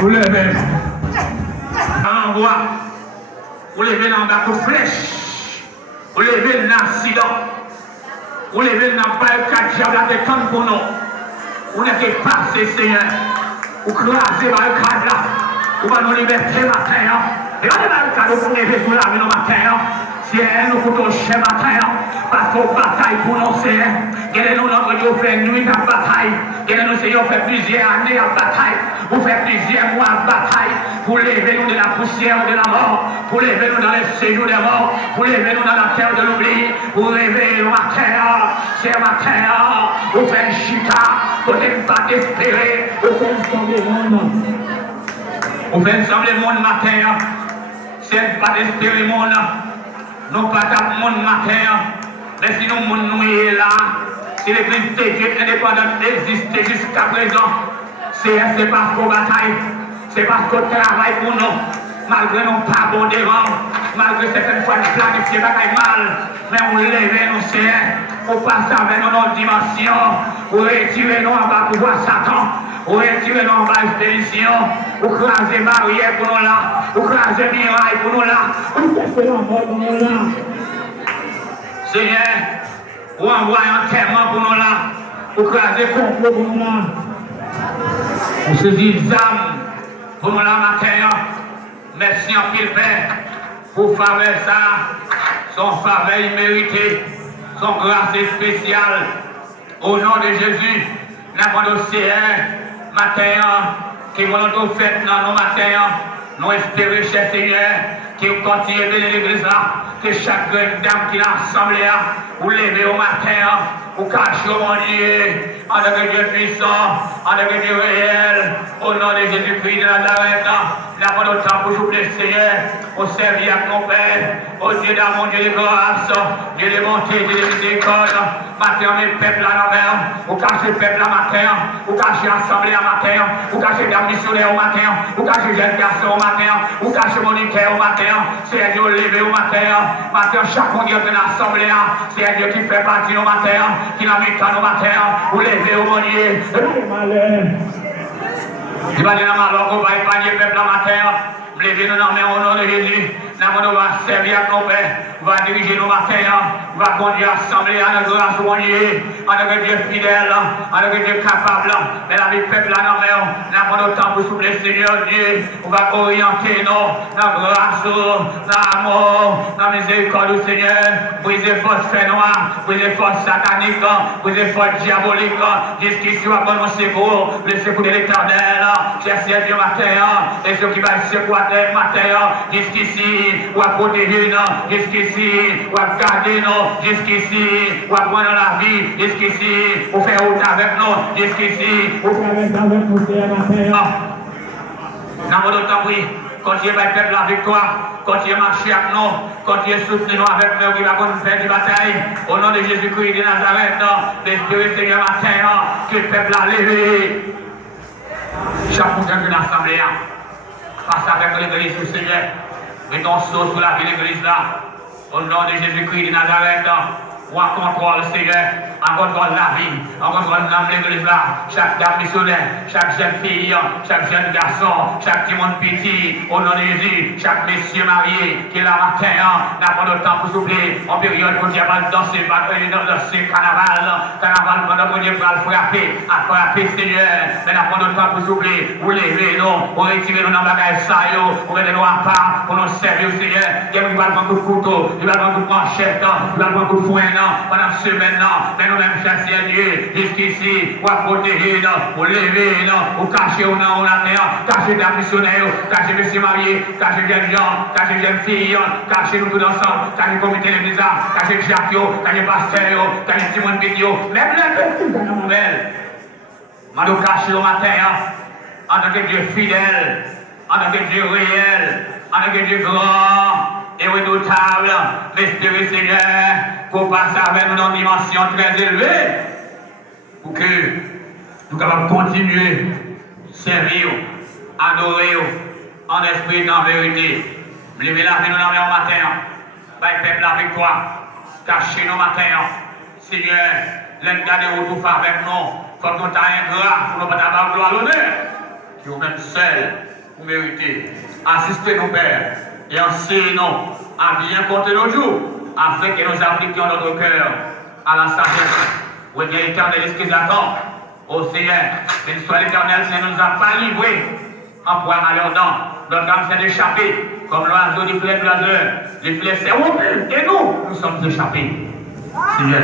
Vous levez. Envoie. Vous levez dans la flèche. Vous levez dans l'accident. Vous levez dans le cas de diable de temps pour nous. Vous n'êtes pas passé, Seigneur. Vous crasez dans le cadre là. Vous allez nous liberté matin. Et on est dans le cadre pour lever sur la vie matin. Si nous pour toucher matin. Parce qu'on bataille pour nous, Seigneur. Nous notre Dieu fait nuit à bataille. Nous Seigneur fait plusieurs années à bataille. Vous faites plusieurs mois à bataille. Pour lever nous de la poussière de la mort. Pour lever nous dans les séjours des morts. Pour lever nous dans la terre de l'oubli. Pour lever nous matin. C'est matin. Vous faites chita. Vous n'êtes pas désespéré. Vous faites sembler le monde. Vous faites sembler le monde matin. C'est pas désespéré le monde. Nous pas le monde matin. Mais si nous nous est là, si l'église de Dieu indépendante existe jusqu'à présent, c'est parce qu'on bataille, c'est parce qu'on travaille pour nous, malgré nos pas bons devant, malgré certaines fois nous planifions mal, mais on lève nos cieux, on passe avec nos dimensions, on retire nos en bas pour voir Satan, on retire nos en bas expédition, on crase les barrières pour nous là, on crase les mirailles pour nous là, on fait la mort pour nous là. Seigneur, vous envoyez un terme pour nous là, vous crasez le complot pour nous là, vous saisissez les âmes pour nous là matin. Merci en pile Père pour faveur ça, son faveur immérité, son grâce spéciale. Au nom de Jésus, nous avons le Seigneur matin, qui vont nous faire dans nos matins, nous espérons, cher Seigneur, qui continue de l'église là, que chaque dame qui l'a assemblée là, vous levez au matin, vous cachez au mon Dieu, en tant que Dieu puissant, en tant que Dieu réel, au nom de Jésus-Christ de Nazareth, nous avons le temps pour souffler, Seigneur, au servir à ton Père, au Dieu d'amour, Dieu de grâce, Dieu de bonté, Dieu de miséricorde, matin, mes peuples à l'envers, vous cachez le peuple à matin, vous cachez l'assemblée à matin, vous cachez les missionnaires au matin, vous cachez les jeunes garçons au matin, vous cachez mon militaire au matin, c'est un Dieu levé au matin, matin, chaque monde qui est dans l'assemblée, c'est un Dieu qui fait partie au matin, qui n'a mis qu'à au matin, vous levez au mon Dieu, il va dire dans ma langue, on va épargner le peuple à matin, levez nous au nom de Jésus, nous va servir à ton Père, va diriger nos matins, va conduire l'assemblée à notre grâce, mon Dieu, en tant que Dieu fidèle, en tant que Dieu capable, mais la vie peuple à nos mains, nous avons le temps pour souffler, Seigneur Dieu, on va orienter nous, dans grâce, dans l'amour, dans la miséricorde, Seigneur, briser force fait noir, briser force satanique, briser force diabolique, jusqu'ici, on va prendre mon secours, le secours de l'éternel, chercher Dieu matin, et ceux qui va secouer terre matin, jusqu'ici, on va protéger nous, jusqu'ici, on va garder nous, jusqu'ici, on va prendre la vie, jusqu'ici, on fait route avec nous, jusqu'ici, on fait avec nous, c'est matin. Nous avons le temps, oui, continuez à faire la victoire, continuez à marcher avec nous, continuez à soutenir nous avec nous qui va faire des batailles. Au nom de Jésus-Christ de Nazareth, l'Esprit Seigneur matin, que le peuple a levé. Chaque fois que l'assemblée passe avec l'église du Seigneur, mettons saut sur la vie de l'église là. Au nom de Jésus-Christ de Nazareth, ou en contrôle, Seigneur, en contrôle la vie, en contrôle de l'église là, chaque dame missionnaire, chaque jeune fille, chaque jeune garçon, chaque petit monde petit, au nom de Jésus, chaque monsieur marié qui est là matin, n'a pas de temps pour souffler, en période pour dire danser, danser carnaval, pendant que Dieu va le frapper, à frapper, Seigneur, mais n'a pas de temps pour souffler, vous levez nous, vous retirez nous dans la bagaille ça, vous mettez nous à part, pour nous servir, Seigneur, il va prendre un coup de couteau, il va prendre un coup de manchette, il va prendre un coup de foin, pendant une semaine, mais nous-mêmes chasser Dieu, jusqu'ici, pour protéger, pour lever, pour cacher au nom, cacher des missionnaires, cacher les messieurs mariés, cacher les gens, cacher les jeunes filles, cacher nous tous ensemble, cacher le comité de l'église, cacher Jacques, cacher le pasteur, cacher le Simon Pédio, même les petits dans la nouvelle. Mais nous cacher au matin, en tant que Dieu fidèle, en tant que Dieu réel, en tant que Dieu grand et redoutable, l'Esprit Seigneur, pour passer avec nous dans une dimension très élevée, pour que nous puissions continuer à servir, adorer en esprit et en vérité. Lever la vie nous dans le matin, faire la victoire, cacher nos matins, Seigneur, l'un garder au tout avec nous, comme nous t'as un grâce pour nous pas d'avoir gloire à l'honneur. et vous-même seuls, vous méritez. Assistez-nous, Père, et enseignez-nous à bien compter nos jours, afin que nous appliquions notre cœur à la sagesse. Oui, bien éternel, est-ce qu'ils attendent au Seigneur, que soit l'éternel, ça ne nous a pas livrés en point à leur dents. Notre âme s'est échappée, comme l'oiseau du fleuve blaseur. Les fleuves s'est rompu, et nous sommes échappés. Seigneur,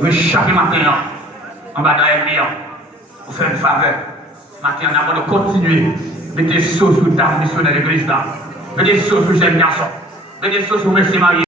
nous échappons maintenant, en bas de l'ennemi, pour faire une faveur. Maintenant, avant de continuer, mettez des choses sur ta mission de l'église là. Mettez des choses sur jeunes garçons. Mettez des choses sur mèsi marié.